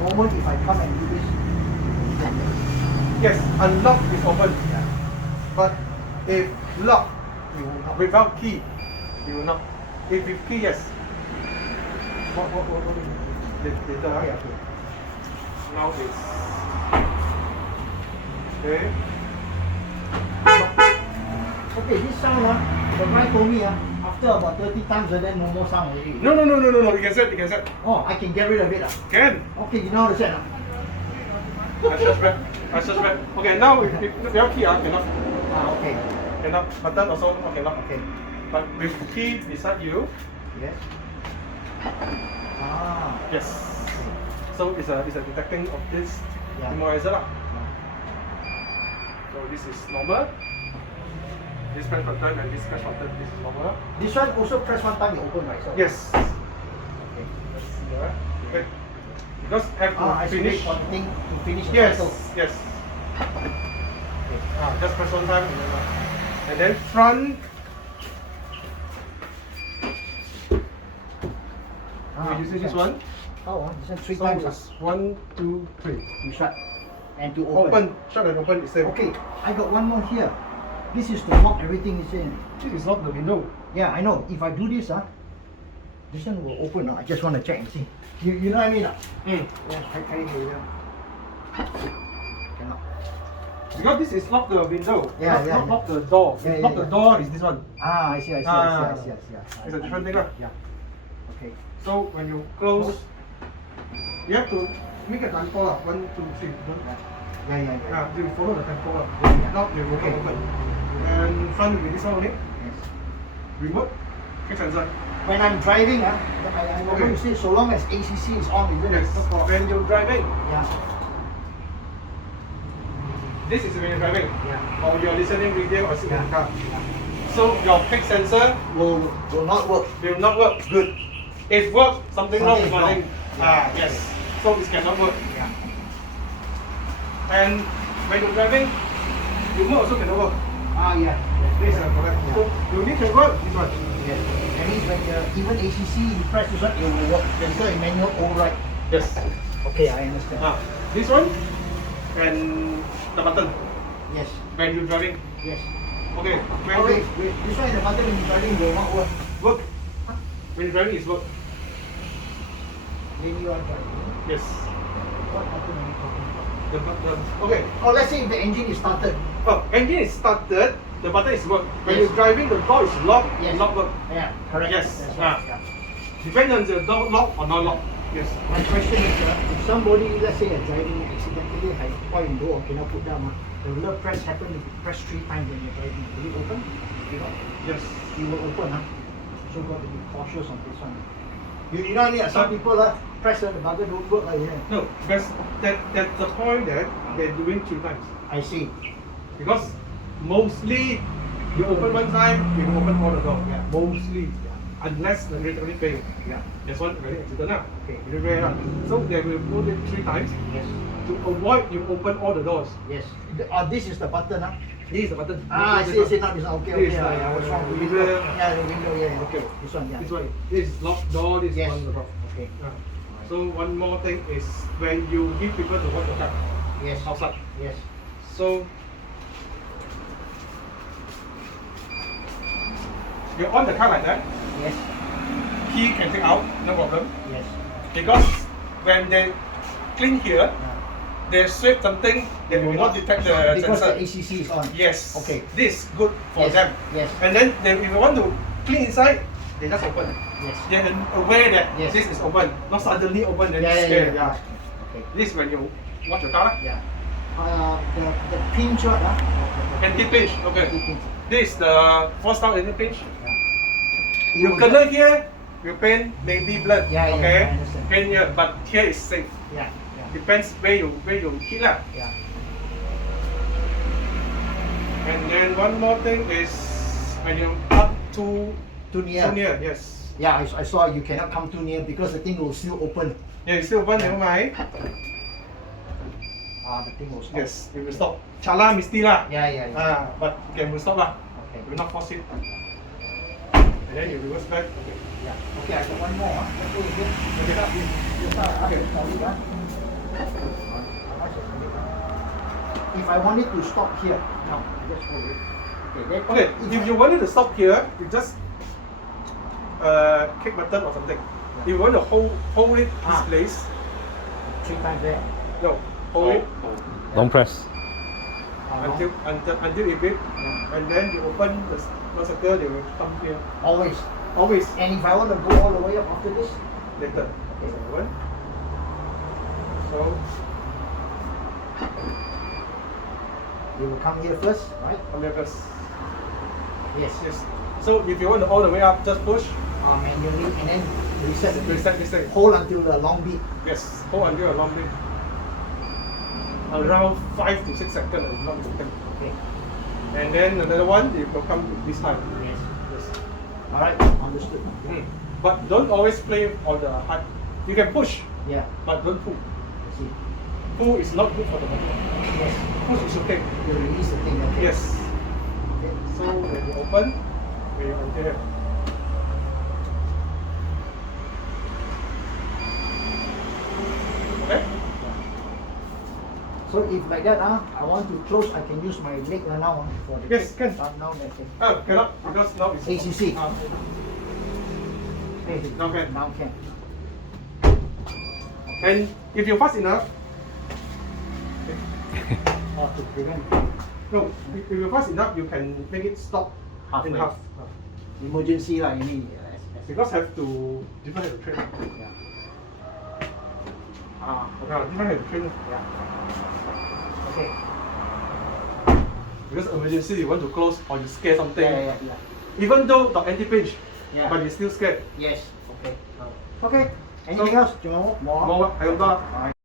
moment if I come and do this? Yes, unlock is open. Yeah. But if lock, you will not. Without key, you will not. If with key, yes. What do you mean? Later, Okay, okay. now it's okay. Okay, this sound, the guy told me, after about 30 times, then no more sound already. No. You can set. You can set. Oh, I can get rid of it. Can. Okay, you know how to set. I search back. Okay, now if without key, cannot. Okay. Cannot. Button also cannot. Okay. But with key beside you, Yes. yes. So it's a detecting of this Yeah. immobilizer lah. So this is normal. This press button and this press button, this is normal. This one also press one time, you open, right? So Yes. Okay. Let's see. Okay. Because have to I should finish. wait for the thing to finish the Yes. cycle. Yes. Okay. Just press one time and then front. We're using this one. Oh, this one three So times. it's 1, 2, 3. You shut and to Open. Shut and open is same. Okay, I got one more here. This is to lock everything is in. This is not the window. Yeah, I know. If I do this, this one will open. I just want to check and see. You know what I mean? Mm. Yeah, I carry it. Cannot. Because this is not the window. Yeah, not the door. Yeah, Not the door is this one. I see. It's a different thing lah. Yeah. Okay. So when you close, you have to make a tempo lah. 1, 2, 3. Yeah. You follow the tempo lah. Yeah. Now you will Okay. open. And front will be this one only. Yes. Remote. Kick sensor. When I'm driving, I normally say so long as ACC is on, isn't it? Yes. When you're driving, Yeah. this is when you're driving. Yeah. Or you're listening radio or sitting in the car. Yeah. So your kick sensor Will not work. will not work. Good. If work, something wrong with Something running. wrong. Yes. So it cannot work. Yeah. And when you're driving, remote also cannot work. Yeah. This is correct. Yeah. So you need to work this one. Yes. That means when even ACC, you press this one, it will work. There's no manual override. Yes. Okay, I understand. This one and the button Yes. when you're driving. Yes. Okay. When Okay. you This one, the button when you're driving will not work. work, when you're driving is work. Maybe you are driving. Yes. What button are you talking about? Okay. Oh, let's say if the engine is started. Oh, engine is started. The button is work. When Yes. you're driving, the door is locked. Yes. Not work. Yeah, correct. Yes. That's right. Yeah. Depends on the door lock or not lock. Yes. My question is, if somebody, let's say, are driving accidentally, has point door cannot put down, the little press happen if you press 3 times when you're driving. Will it open? You know, Yes. it will open, So got to be cautious on this one. You know what I mean? Some people press the button don't work like that. No, because that's the point that they're doing 3 times. I see. Because mostly you open one time, you open all the door. Yeah. Mostly. Unless the literally fail. Yeah. That's one very accident lah. Okay. Very rare lah. So they will put it 3 times Yes. to avoid you open all the doors. Yes. This is the button, This is the button. I see. Not this one. Okay. This, I was wrong. the Window. window. Yeah, the window. Yeah. Okay. This one. Yeah. This one. This is locked door. This Yes. is on the door. Okay. So one more thing is when you give people to watch the car Yes. outside. Yes. So you on the car like that. Yes. Key can take out, no problem. Yes. Because when they clean here, Yeah. they sweep something, they will not detect the Because sensor. the ACC is on. Yes. Okay. This is good for Yes. them. Yes. And then if they want to clean inside, they just open. Yes. They're aware that Yes. this is open, not suddenly open and Yeah. scared. Okay. This is when you watch your car. Yeah. The pinch what? Anti-pinch. Okay. Anti-pinch. This is the 4-star anti-pinch. Yeah. You color here, you paint maybe blood. Yeah, okay. I understand. Paint here, but here is safe. Yeah. Depends where you hit lah. Yeah. And then one more thing is when you up too Too near. yes. Yeah, I saw you cannot come too near because the thing will still open. Yeah, you still open, never mind. The thing will stop. Yes, it will stop. Chala misty lah. Yeah. But you can stop lah. Okay. You will not force it. And then you reverse back. Okay. Yeah. Okay, I got one more. Let's go again. Okay. You start. Okay. Sorry, If I want it to stop here, now I just hold it. Okay, then Okay, if you want it to stop here, you just kick button or something. If you want to hold it this place, 3 times there. no, hold it Don't press. until it beep, and then you open the circle, they will come here. Always. Always And if I want to go all the way up after this, later. okay. So you will come here first, right? come here first. Yes. Yes. So if you want to all the way up, just push. Manually, and then reset again. Reset this thing. Hold until the long beat. Yes. Hold until a long bit. Around 5 to 6 seconds, if not mistaken. Okay. And then another one, it will come this time. Yes. Yes. Alright, understood. But don't always play on the high. You can push, Yeah. but don't pull. I see. Pull is not good for the motor. Yes. Push is okay. You release the thing, okay? Yes. Okay. So when you open, we until here. Okay? So if like that, I want to close, I can use my leg now for the Yes, kick. can. But now that's it. Oh, cannot because now it's ACC. Hey, Now can. Now can. And if you fast enough, To prevent no, if you fast enough, you can make it stop in halfway. half. Emergency lah, you mean? Because have to different have to train. Yeah. Different have to train. Yeah. Okay. Because emergency, you want to close or you scare something. Yeah. Even though the anti-pinch, Yeah. but you're still scared. Yes. Okay. Okay. Anything else? Do you want more? More, 还有多。 Alright.